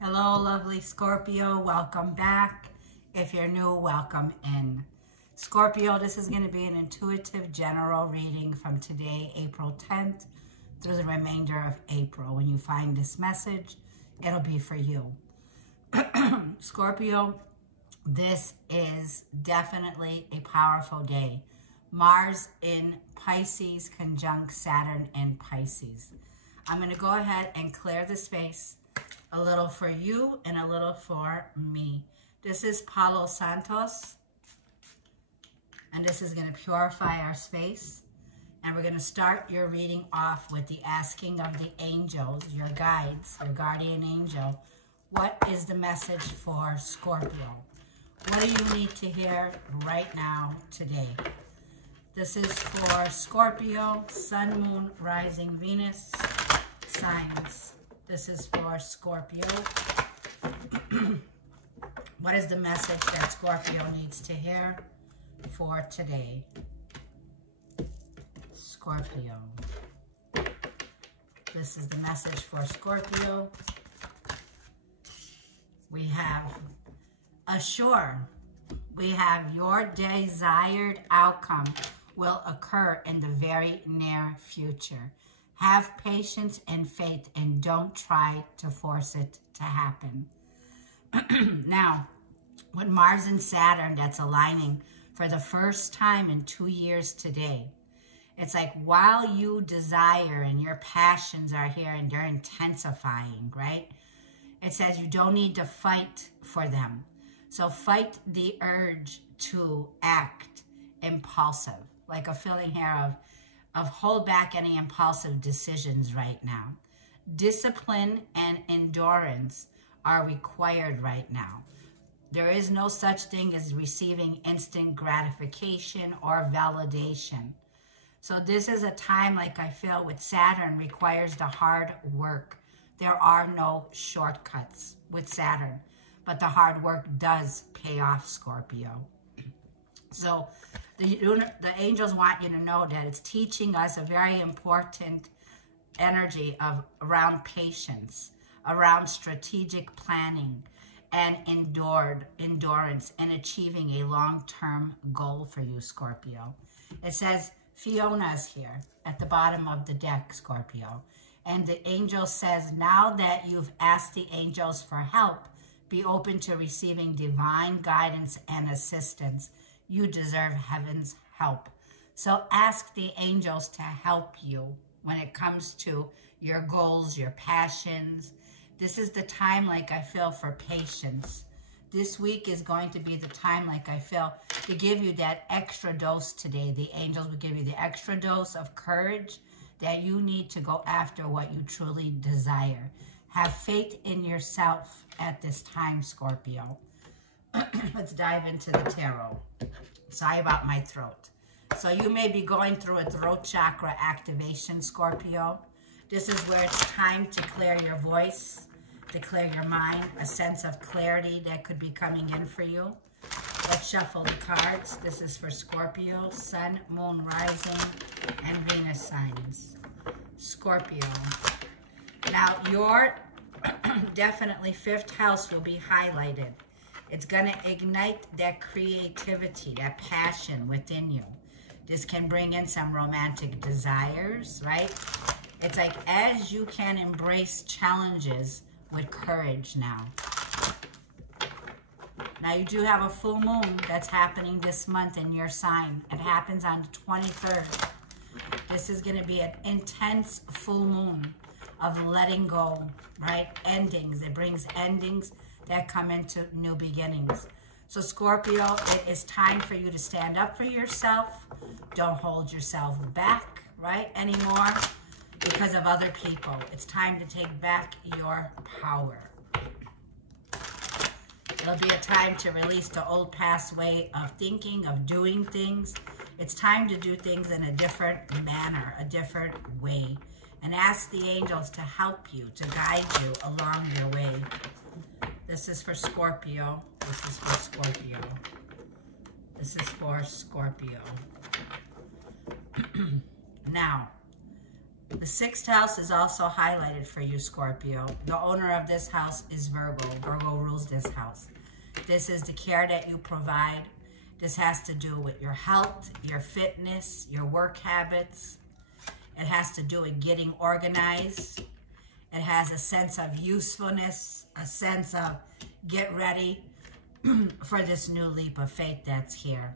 Hello, lovely Scorpio. Welcome back. If you're new, welcome in. Scorpio, this is going to be an intuitive general reading from today, April 10th, through the remainder of April. When you find this message, it'll be for you. Scorpio, this is definitely a powerful day. Mars in Pisces conjunct Saturn in Pisces. I'm going to go ahead and clear the space. A little for you and a little for me. This is Palo Santos. And this is going to purify our space. And we're going to start your reading off with the asking of the angels, your guides, your guardian angel. What is the message for Scorpio? What do you need to hear right now, today? This is for Scorpio, Sun, Moon, Rising, Venus, signs. This is for Scorpio. What is the message that Scorpio needs to hear for today? Scorpio. This is the message for Scorpio. We have assure. We have your desired outcome will occur in the very near future. Have patience and faith and don't try to force it to happen. Now, with Mars and Saturn that's aligning for the first time in 2 years today, it's like while you desire and your passions are here and they're intensifying, right? It says you don't need to fight for them. So fight the urge to act impulsive, like a feeling here of hold back any impulsive decisions right now. Discipline and endurance are required right now. There is no such thing as receiving instant gratification or validation. So this is a time, like I feel with Saturn, requires the hard work. There are no shortcuts with Saturn, but the hard work does pay off, Scorpio. So the angels want you to know that it's teaching us a very important energy of around patience, around strategic planning, and endurance in achieving a long-term goal for you, Scorpio. It says Fiona's here at the bottom of the deck, Scorpio. And the angel says, now that you've asked the angels for help, be open to receiving divine guidance and assistance. You deserve heaven's help. So ask the angels to help you when it comes to your goals, your passions. This is the time, like I feel, for patience. This week is going to be the time, like I feel, to give you that extra dose today. The angels will give you the extra dose of courage that you need to go after what you truly desire. Have faith in yourself at this time, Scorpio. Let's dive into the tarot. Sorry about my throat. So you may be going through a throat chakra activation, Scorpio. This is where it's time to clear your voice, to clear your mind, a sense of clarity that could be coming in for you. Let's shuffle the cards. This is for Scorpio, Sun, Moon, Rising, and Venus signs. Scorpio. Now, your definitely fifth house will be highlighted. It's going to ignite that creativity, that passion within you. This can bring in some romantic desires, right? It's like as you can embrace challenges with courage now. Now, you do have a full moon that's happening this month in your sign. It happens on the 23rd. This is going to be an intense full moon of letting go, right? Endings. It brings endings that come into new beginnings. So Scorpio, it is time for you to stand up for yourself. Don't hold yourself back, right, anymore because of other people. It's time to take back your power. It'll be a time to release the old past way of thinking, of doing things. It's time to do things in a different manner, a different way. And ask the angels to help you, to guide you along your way. This is for Scorpio. This is for Scorpio. This is for Scorpio. Now, The sixth house is also highlighted for you, Scorpio. The owner of this house is Virgo. Virgo rules this house. This is the care that you provide. This has to do with your health, your fitness, your work habits. It has to do with getting organized. It has a sense of usefulness, a sense of get ready for this new leap of faith that's here.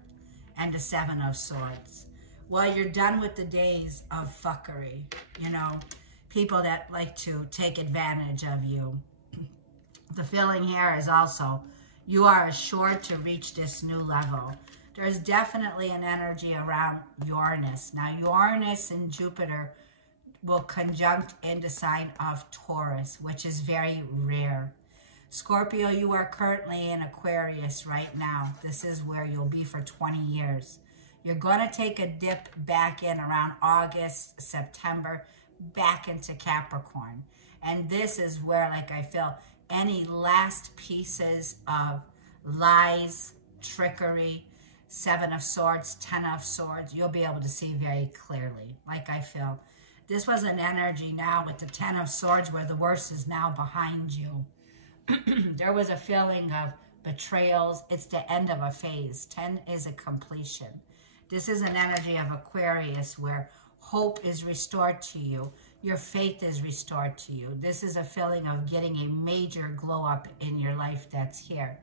And the Seven of Swords. Well, you're done with the days of fuckery, you know, people that like to take advantage of you. The feeling here is also, you are assured to reach this new level. There's definitely an energy around Uranus. Now, Uranus and Jupiter will conjunct in the sign of Taurus, which is very rare. Scorpio, you are currently in Aquarius right now. This is where you'll be for 20 years. You're going to take a dip back in around August, September, back into Capricorn. And this is where, like, I feel any last pieces of lies, trickery, Seven of Swords, Ten of Swords, you'll be able to see very clearly. Like, I feel this was an energy now with the Ten of Swords where the worst is now behind you. There was a feeling of betrayals. It's the end of a phase. 10 is a completion. This is an energy of Aquarius where hope is restored to you. Your faith is restored to you. This is a feeling of getting a major glow up in your life that's here.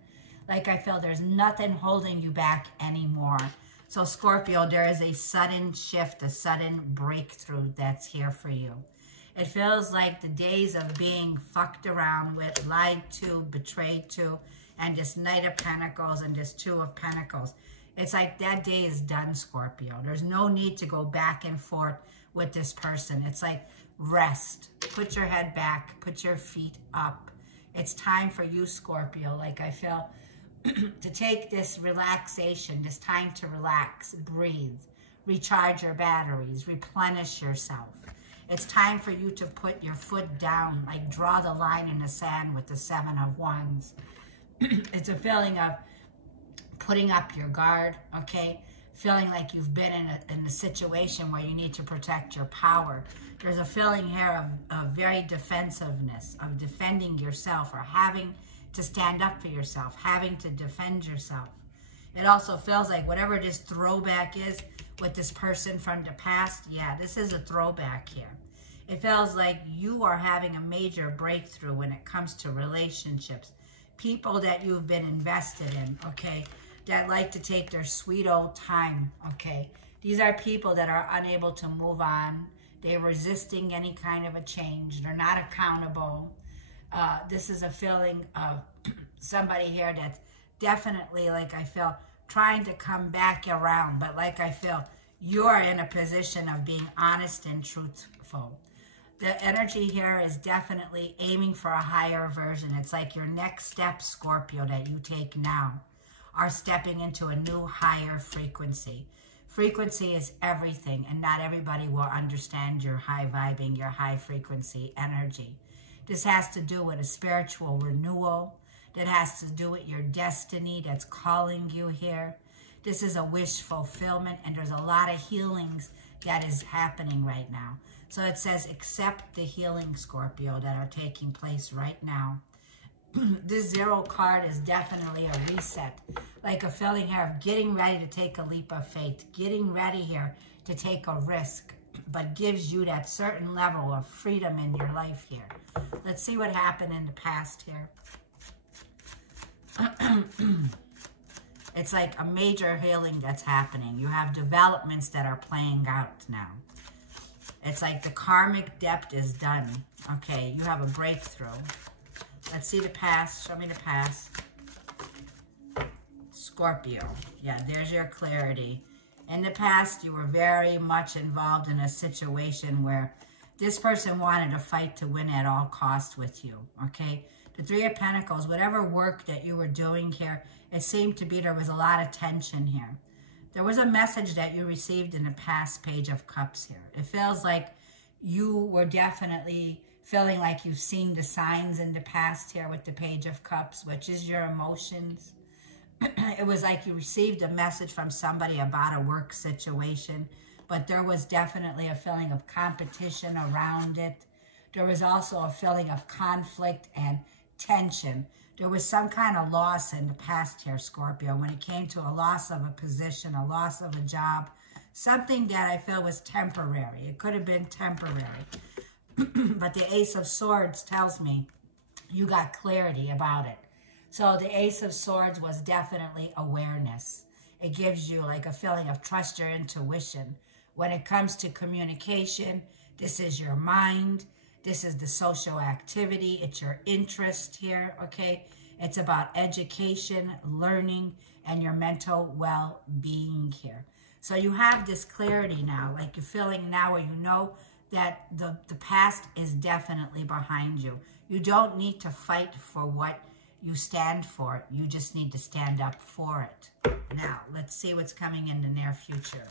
Like, I feel there's nothing holding you back anymore. So Scorpio, there is a sudden shift, a sudden breakthrough that's here for you. It feels like the days of being fucked around with, lied to, betrayed to, and this Knight of Pentacles and this Two of Pentacles. It's like that day is done, Scorpio. There's no need to go back and forth with this person. It's like rest. Put your head back. Put your feet up. It's time for you, Scorpio. Like, I feel to take this relaxation, this time to relax, breathe, recharge your batteries, replenish yourself. It's time for you to put your foot down, like draw the line in the sand with the Seven of Wands. It's a feeling of putting up your guard, okay? Feeling like you've been in a situation where you need to protect your power. There's a feeling here of very defensiveness, of defending yourself or having to stand up for yourself, having to defend yourself. It also feels like whatever this throwback is with this person from the past, yeah, this is a throwback here. It feels like you are having a major breakthrough when it comes to relationships. People that you've been invested in, okay, that like to take their sweet old time, okay. These are people that are unable to move on. They're resisting any kind of a change. They're not accountable. This is a feeling of somebody here that's definitely, like, I feel, trying to come back around. But like, I feel you're in a position of being honest and truthful. The energy here is definitely aiming for a higher version. It's like your next step, Scorpio, that you take now are stepping into a new higher frequency. Frequency is everything, and not everybody will understand your high vibing, your high frequency energy. This has to do with a spiritual renewal. That has to do with your destiny that's calling you here. This is a wish fulfillment, and there's a lot of healings that is happening right now. So it says, accept the healing, Scorpio, that are taking place right now. This Zero card is definitely a reset. Like a feeling here of getting ready to take a leap of faith. Getting ready here to take a risk. But gives you that certain level of freedom in your life here. Let's see what happened in the past here. It's like a major healing that's happening. You have developments that are playing out now. It's like the karmic debt is done. Okay, you have a breakthrough. Let's see the past. Show me the past. Scorpio. Yeah, there's your clarity. In the past, you were very much involved in a situation where this person wanted to fight to win at all costs with you, okay? The Three of Pentacles, whatever work that you were doing here, it seemed to be there was a lot of tension here. There was a message that you received in the past, Page of Cups here. It feels like you were definitely feeling like you've seen the signs in the past here with the Page of Cups, which is your emotions. It was like you received a message from somebody about a work situation. but there was definitely a feeling of competition around it. There was also a feeling of conflict and tension. There was some kind of loss in the past here, Scorpio, when it came to a loss of a position, a loss of a job, something that I feel was temporary. It could have been temporary. But the Ace of Swords tells me you got clarity about it. So the Ace of Swords was definitely awareness. It gives you like a feeling of trust your intuition. When it comes to communication, this is your mind. This is the social activity. It's your interest here, okay? It's about education, learning, and your mental well-being here. So you have this clarity now, like you're feeling now where you know that the past is definitely behind you. You don't need to fight for what you stand for. You just need to stand up for it. Now, let's see what's coming in the near future.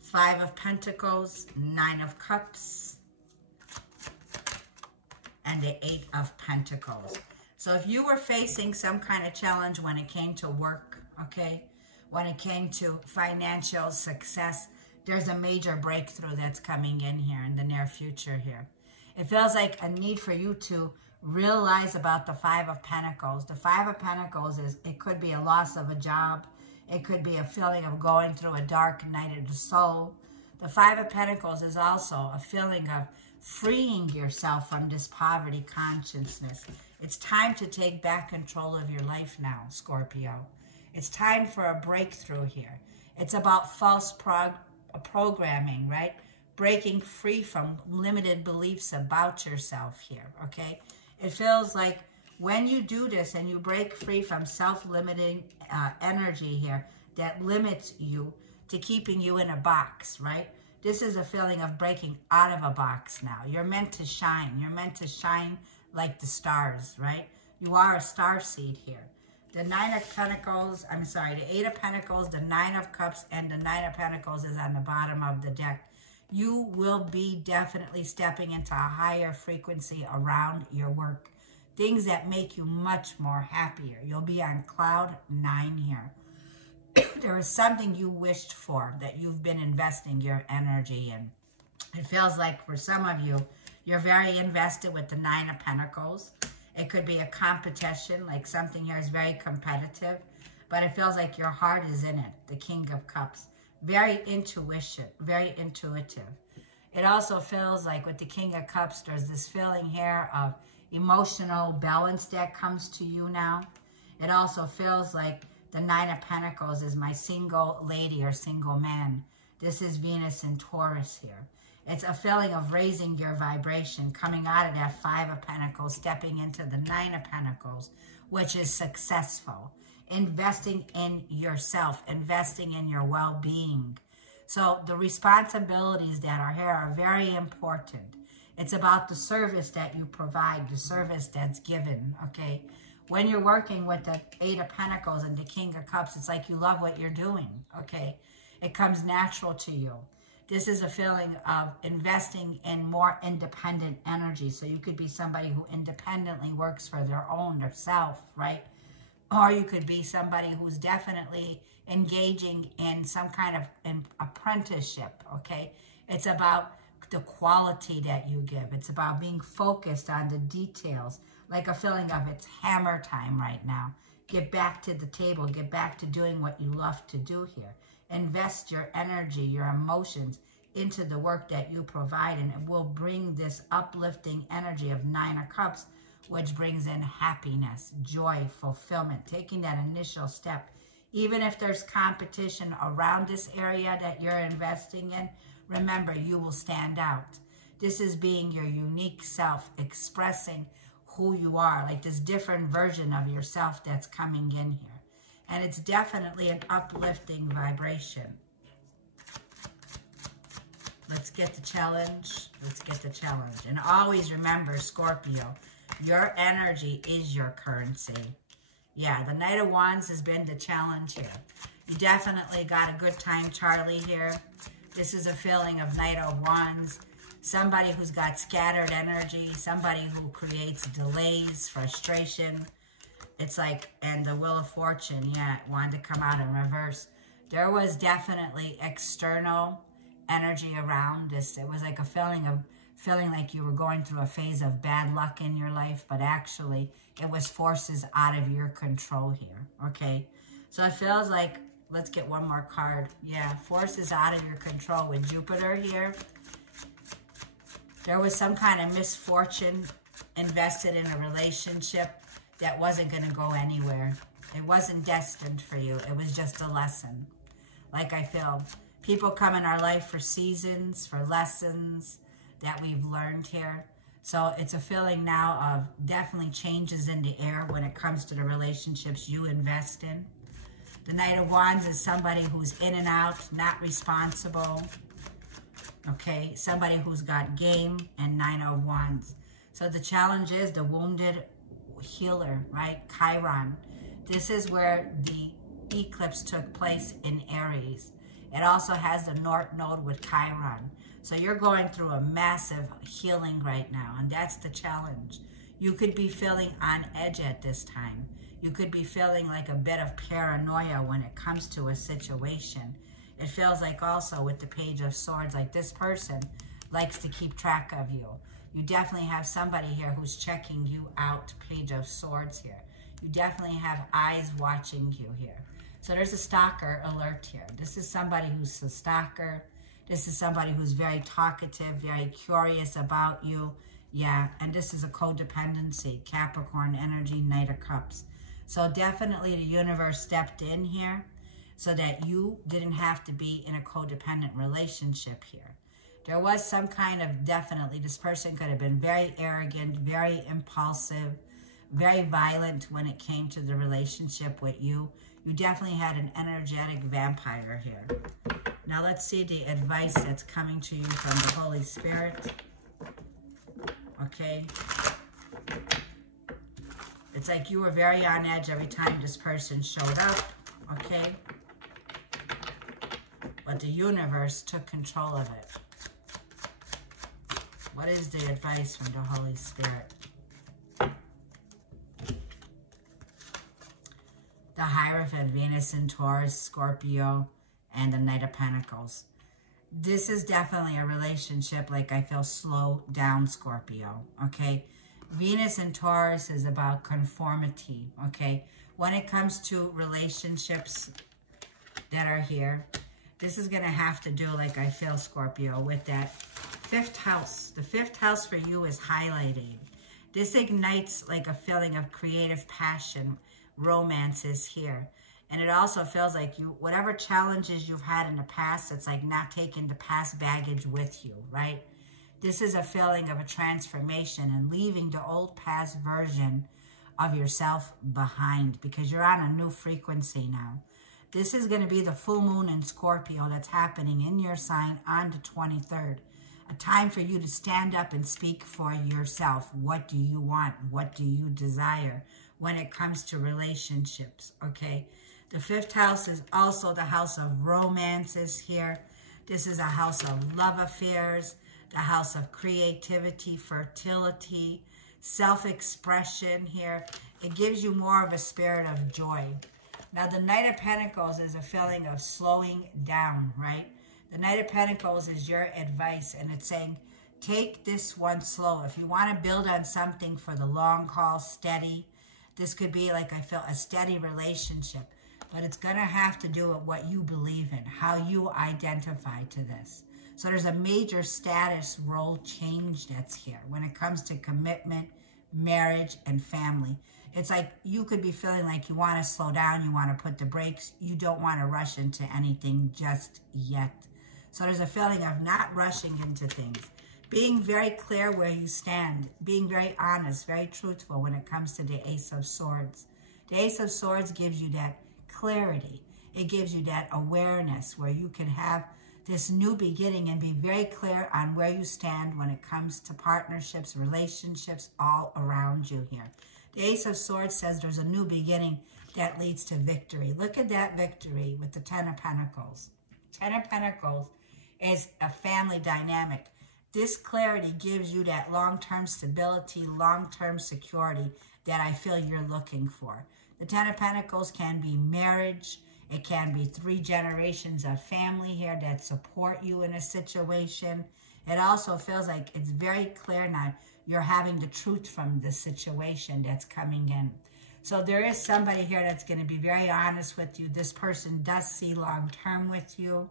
Five of Pentacles, Nine of Cups, and the Eight of Pentacles. So if you were facing some kind of challenge when it came to work, okay, when it came to financial success, there's a major breakthrough that's coming in here in the near future here. It feels like a need for you to realize about the Five of Pentacles. The Five of Pentacles is, it could be a loss of a job. It could be a feeling of going through a dark night of the soul. The Five of Pentacles is also a feeling of freeing yourself from this poverty consciousness. It's time to take back control of your life now, Scorpio. It's time for a breakthrough here. It's about false programming, right? Breaking free from limited beliefs about yourself here, okay? It feels like when you do this and you break free from self-limiting energy here that limits you to keeping you in a box, right? This is a feeling of breaking out of a box now. You're meant to shine. You're meant to shine like the stars, right? You are a star seed here. The Nine of Pentacles, I'm sorry, the Eight of Pentacles, the Nine of Cups, and the Nine of Pentacles is on the bottom of the deck. You will be definitely stepping into a higher frequency around your work. Things that make you much more happier. You'll be on cloud 9 here. There is something you wished for that you've been investing your energy in. It feels like for some of you, you're very invested with the Nine of Pentacles. It could be a competition, like something here is very competitive, but it feels like your heart is in it, the King of Cups. Very intuitive. It also feels like with the King of Cups, there's this feeling here of emotional balance that comes to you now. It also feels like the Nine of Pentacles is my single lady or single man. This is Venus in Taurus here. It's a feeling of raising your vibration, coming out of that Five of Pentacles, stepping into the Nine of Pentacles, which is successful. Investing in yourself, investing in your well-being. So the responsibilities that are here are very important. It's about the service that you provide, the service that's given, okay? When you're working with the Eight of Pentacles and the King of Cups, it's like you love what you're doing, okay? It comes natural to you. This is a feeling of investing in more independent energy. So you could be somebody who independently works for their own, their self, right? Or you could be somebody who's definitely engaging in some kind of apprenticeship, okay? It's about the quality that you give. It's about being focused on the details, like a feeling of it's hammer time right now. Get back to the table. Get back to doing what you love to do here. Invest your energy, your emotions into the work that you provide, and it will bring this uplifting energy of Nine of Cups, which brings in happiness, joy, fulfillment, taking that initial step. Even if there's competition around this area that you're investing in, remember, you will stand out. This is being your unique self, expressing who you are, like this different version of yourself that's coming in here. And it's definitely an uplifting vibration. Let's get the challenge. Let's get the challenge. And always remember, Scorpio, your energy is your currency. Yeah, the Knight of Wands has been the challenge here. You definitely got a good time, Charlie, here. This is a feeling of Knight of Wands. Somebody who's got scattered energy. Somebody who creates delays, frustration. It's like, and the Wheel of Fortune, yeah, it wanted to come out in reverse. There was definitely external energy around this. It was like a feeling like you were going through a phase of bad luck in your life, but actually it was forces out of your control here, okay? So it feels like, let's get one more card. Yeah, forces out of your control with Jupiter here. There was some kind of misfortune invested in a relationship that wasn't going to go anywhere. It wasn't destined for you. It was just a lesson. Like I feel, people come in our life for seasons, for lessons that we've learned here. So it's a feeling now of definitely changes in the air when it comes to the relationships you invest in. The Knight of Wands is somebody who's in and out, not responsible. Okay, somebody who's got game, and Nine of Wands. So the challenge is the wounded healer, right? Chiron. This is where the eclipse took place in Aries. It also has the North Node with Chiron. So you're going through a massive healing right now, and that's the challenge. You could be feeling on edge at this time. You could be feeling like a bit of paranoia when it comes to a situation. It feels like also with the Page of Swords, like this person likes to keep track of you. You definitely have somebody here who's checking you out, Page of Swords here. You definitely have eyes watching you here. So there's a stalker alert here. This is somebody who's a stalker. This is somebody who's very talkative, very curious about you. Yeah, and this is a codependency, Capricorn energy, Knight of Cups. So definitely the universe stepped in here so that you didn't have to be in a codependent relationship here. There was some kind of, definitely, this person could have been very arrogant, very impulsive, very violent when it came to the relationship with you. You definitely had an energetic vampire here. Now let's see the advice that's coming to you from the Holy Spirit. Okay. It's like you were very on edge every time this person showed up. Okay. But the universe took control of it. What is the advice from the Holy Spirit? The Hierophant, Venus in Taurus, Scorpio, and the Knight of Pentacles. This is definitely a relationship, like I feel, slow down, Scorpio, okay? Venus in Taurus is about conformity, okay? When it comes to relationships that are here, this is going to have to do, like I feel, Scorpio, with that fifth house. The fifth house for you is highlighting. This ignites like a feeling of creative passion, romance is here. And it also feels like you, whatever challenges you've had in the past, it's like not taking the past baggage with you, right? This is a feeling of a transformation and leaving the old past version of yourself behind because you're on a new frequency now. This is going to be the full moon in Scorpio that's happening in your sign on the 23rd. A time for you to stand up and speak for yourself. What do you want? What do you desire when it comes to relationships, okay? The fifth house is also the house of romances here. This is a house of love affairs, the house of creativity, fertility, self-expression here. It gives you more of a spirit of joy. Now, the Knight of Pentacles is a feeling of slowing down, right? The Knight of Pentacles is your advice, and it's saying, take this one slow. If you want to build on something for the long haul, steady, this could be, like I feel, a steady relationship. But it's going to have to do with what you believe in, how you identify to this. So there's a major status role change that's here when it comes to commitment, marriage, and family. It's like you could be feeling like you want to slow down, you want to put the brakes, you don't want to rush into anything just yet. So there's a feeling of not rushing into things. Being very clear where you stand, being very honest, very truthful when it comes to the Ace of Swords. The Ace of Swords gives you that clarity. It gives you that awareness where you can have this new beginning and be very clear on where you stand when it comes to partnerships, relationships, all around you here. The Ace of Swords says there's a new beginning that leads to victory. Look at that victory with the Ten of Pentacles. Ten of Pentacles is a family dynamic. This clarity gives you that long-term stability, long-term security that I feel you're looking for. The Ten of Pentacles can be marriage. It can be 3 generations of family here that support you in a situation. It also feels like it's very clear now you're having the truth from the situation that's coming in. So there is somebody here that's going to be very honest with you. This person does see long-term with you.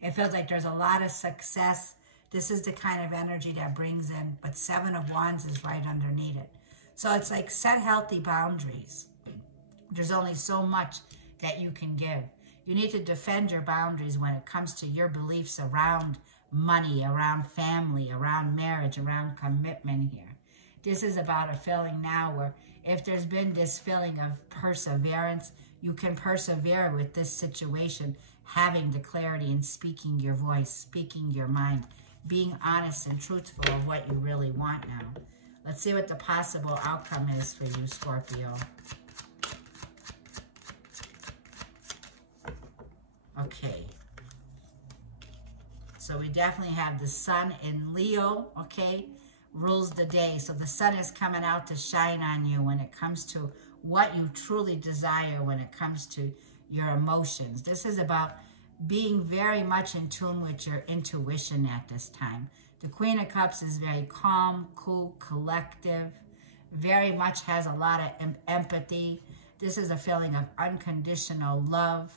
It feels like there's a lot of success. This is the kind of energy that brings in, but 7 of Wands is right underneath it. So it's like set healthy boundaries. There's only so much that you can give. You need to defend your boundaries when it comes to your beliefs around money, around family, around marriage, around commitment here. This is about a feeling now where if there's been this feeling of perseverance, you can persevere with this situation, having the clarity and speaking your voice, speaking your mind, being honest and truthful of what you really want now. Let's see what the possible outcome is for you, Scorpio. Okay. So we definitely have the sun in Leo, okay, rules the day. So the sun is coming out to shine on you when it comes to what you truly desire, when it comes to your emotions. This is about being very much in tune with your intuition at this time. The Queen of Cups is very calm, cool, collective, very much has a lot of empathy. This is a feeling of unconditional love.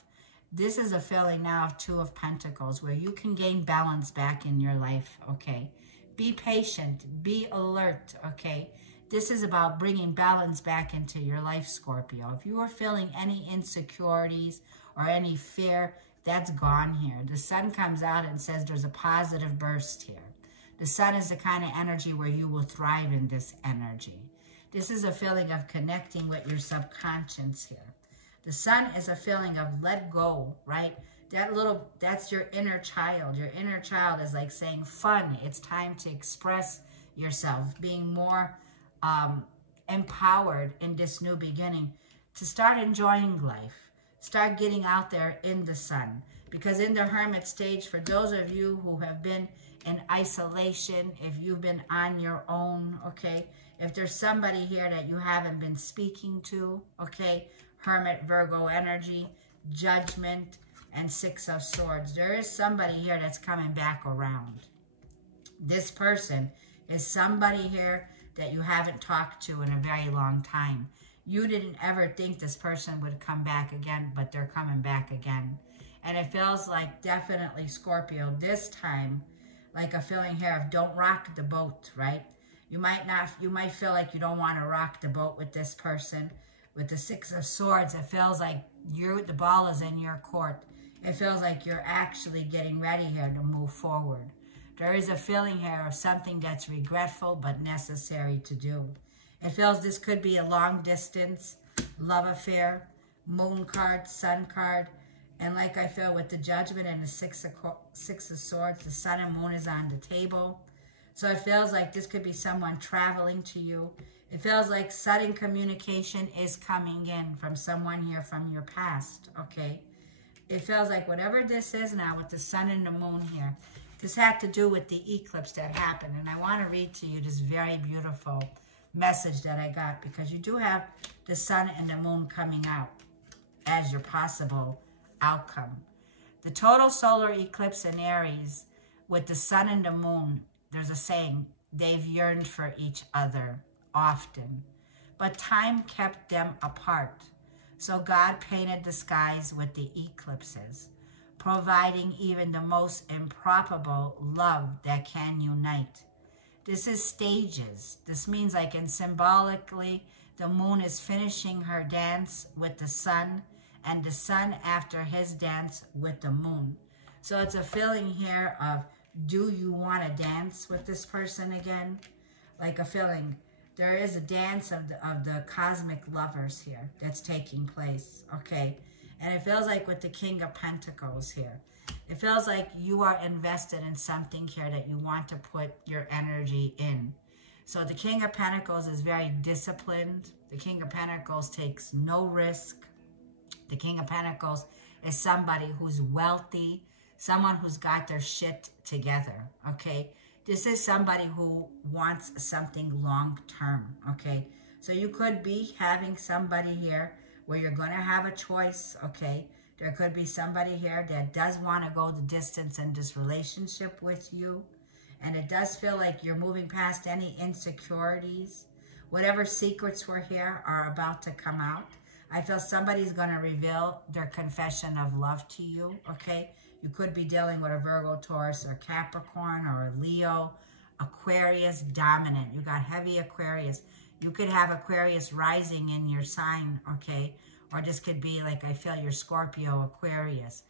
This is a feeling now of 2 of Pentacles where you can gain balance back in your life, okay? Be patient, be alert, okay? This is about bringing balance back into your life, Scorpio. If you are feeling any insecurities or any fear, that's gone here. The sun comes out and says there's a positive burst here. The sun is the kind of energy where you will thrive in this energy. This is a feeling of connecting with your subconscious here. The sun is a feeling of let go, right? That's your inner child. Your inner child is like saying fun. It's time to express yourself, being more empowered in this new beginning, to start enjoying life. Start getting out there in the sun. Because in the hermit stage, for those of you who have been in isolation, if you've been on your own, okay, if there's somebody here that you haven't been speaking to, okay, Hermit, Virgo energy, Judgment, and 6 of Swords. There is somebody here that's coming back around. This person is somebody here that you haven't talked to in a very long time. You didn't ever think this person would come back again, but they're coming back again. And it feels like definitely, Scorpio, this time, like a feeling here of don't rock the boat, right? You might feel like you don't want to rock the boat with this person. With the 6 of Swords, it feels like the ball is in your court. It feels like you're actually getting ready here to move forward. There is a feeling here of something that's regretful but necessary to do. It feels this could be a long distance love affair, moon card, sun card, and like I feel with the Judgment and the 6 of Swords, the sun and moon is on the table. So it feels like this could be someone traveling to you. It feels like sudden communication is coming in from someone here from your past, okay? It feels like whatever this is now with the sun and the moon here, this had to do with the eclipse that happened. And I want to read to you this very beautiful message that I got, because you do have the sun and the moon coming out as your possible outcome. The total solar eclipse in Aries with the sun and the moon, there's a saying, they've yearned for each other often, but time kept them apart. So God painted the skies with the eclipses, providing even the most improbable love that can unite. This is stages. This means like in symbolically, the moon is finishing her dance with the sun, and the sun after his dance with the moon. So it's a feeling here of, do you want to dance with this person again? Like a feeling, there is a dance of the cosmic lovers here that's taking place, okay? And it feels like with the King of Pentacles here, it feels like you are invested in something here that you want to put your energy in. So the King of Pentacles is very disciplined. The King of Pentacles takes no risk. The King of Pentacles is somebody who's wealthy, someone who's got their shit together, okay? This is somebody who wants something long-term, okay? So you could be having somebody here where you're going to have a choice, okay? There could be somebody here that does want to go the distance in this relationship with you. And it does feel like you're moving past any insecurities. Whatever secrets were here are about to come out. I feel somebody's going to reveal their confession of love to you, okay? You could be dealing with a Virgo, Taurus, or Capricorn, or a Leo, Aquarius, dominant. You got heavy Aquarius. You could have Aquarius rising in your sign, okay? Or this could be like, I feel your Scorpio, Aquarius.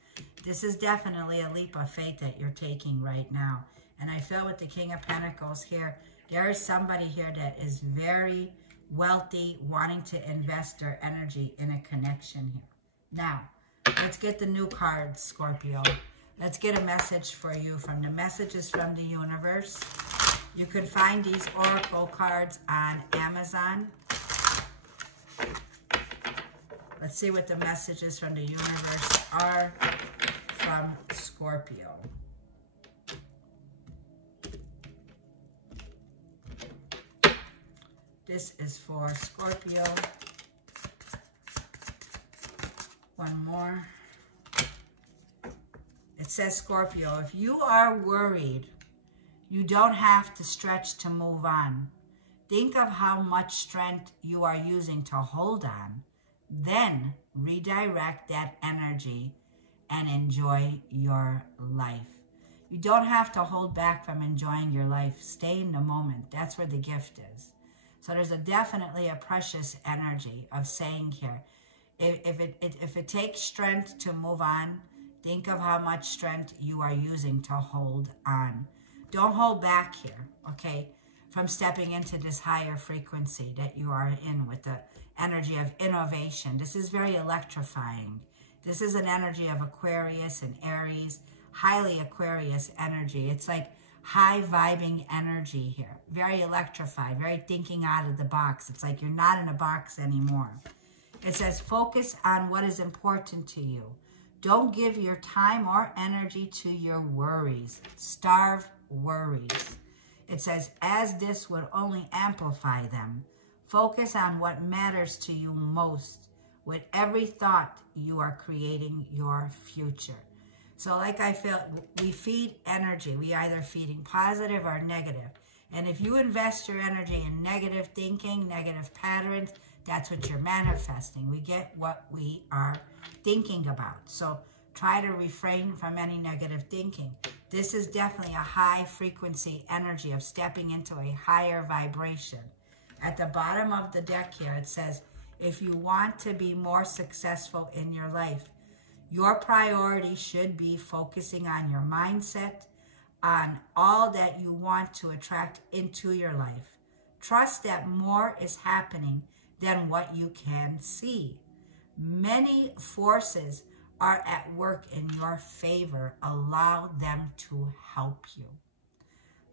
This is definitely a leap of faith that you're taking right now. And I feel with the King of Pentacles here, there is somebody here that is very wealthy, wanting to invest their energy in a connection here. Now, let's get the new cards, Scorpio. Let's get a message for you from the messages from the universe. You can find these oracle cards on Amazon. Let's see what the messages from the universe are from Scorpio. This is for Scorpio. One more. It says, Scorpio, if you are worried, you don't have to stretch to move on. Think of how much strength you are using to hold on. Then redirect that energy and enjoy your life. You don't have to hold back from enjoying your life. Stay in the moment. That's where the gift is. So there's definitely a precious energy of saying here, if it takes strength to move on, think of how much strength you are using to hold on. Don't hold back here, okay, from stepping into this higher frequency that you are in with the energy of innovation. This is very electrifying. This is an energy of Aquarius and Aries, highly Aquarius energy. It's like high vibing energy here. Very electrified, very thinking out of the box. It's like you're not in a box anymore. It says, focus on what is important to you. Don't give your time or energy to your worries. Starve worries. It says, as this would only amplify them. Focus on what matters to you most. With every thought, you are creating your future. So like I feel, we feed energy. We either feeding positive or negative. And if you invest your energy in negative thinking, negative patterns, that's what you're manifesting. We get what we are thinking about. So try to refrain from any negative thinking. This is definitely a high frequency energy of stepping into a higher vibration. At the bottom of the deck here, it says, if you want to be more successful in your life, your priority should be focusing on your mindset, on all that you want to attract into your life. Trust that more is happening than what you can see. Many forces are at work in your favor. Allow them to help you.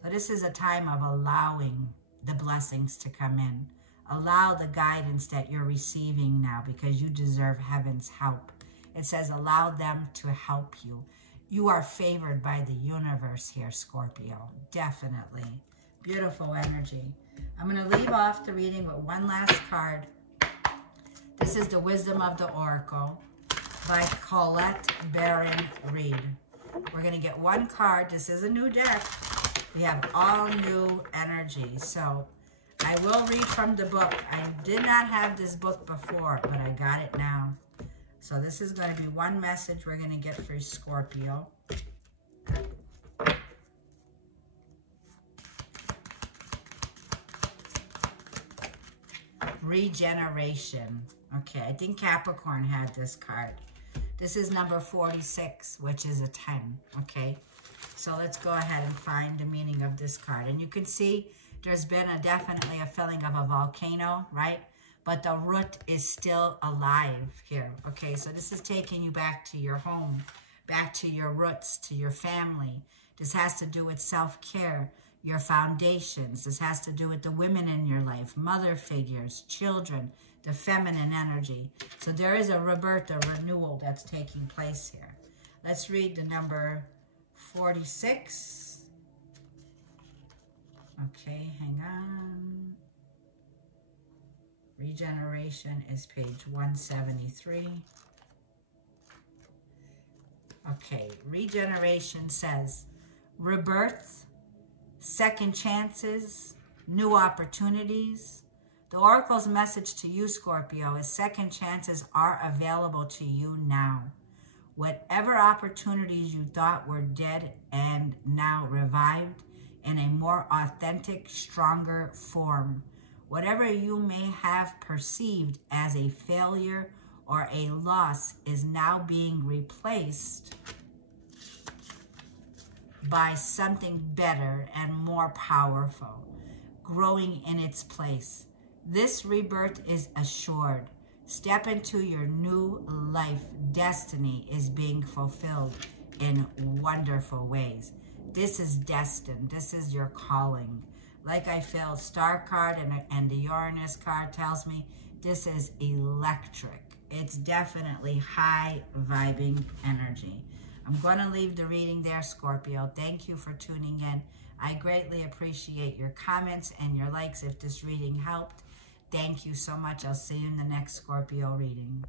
So this is a time of allowing the blessings to come in. Allow the guidance that you're receiving now because you deserve heaven's help. It says allow them to help you. You are favored by the universe here, Scorpio. Definitely. Beautiful energy. I'm going to leave off the reading with one last card. This is the Wisdom of the Oracle by Colette Baron Reed. We're going to get one card. This is a new deck. We have all new energy. So I will read from the book. I did not have this book before, but I got it now. So this is going to be one message we're going to get for Scorpio. Regeneration. Okay, I think Capricorn had this card. This is number 46, which is a 10. Okay, so let's go ahead and find the meaning of this card. And you can see there's been definitely a feeling of a volcano, right? But the root is still alive here. Okay, so this is taking you back to your home, back to your roots, to your family. This has to do with self-care, your foundations. This has to do with the women in your life, mother figures, children, the feminine energy. So there is a rebirth, a renewal that's taking place here. Let's read the number 46. Okay, hang on. Regeneration is page 173. Okay, regeneration says rebirth, second chances, new opportunities. The Oracle's message to you, Scorpio, is second chances are available to you now. Whatever opportunities you thought were dead and now revived in a more authentic, stronger form. Whatever you may have perceived as a failure or a loss is now being replaced by something better and more powerful, growing in its place. This rebirth is assured. Step into your new life. Destiny is being fulfilled in wonderful ways. This is destined. This is your calling. Like I feel, Star card and the Uranus card tells me this is electric. It's definitely high vibing energy. I'm going to leave the reading there, Scorpio. Thank you for tuning in. I greatly appreciate your comments and your likes if this reading helped. Thank you so much. I'll see you in the next Scorpio reading.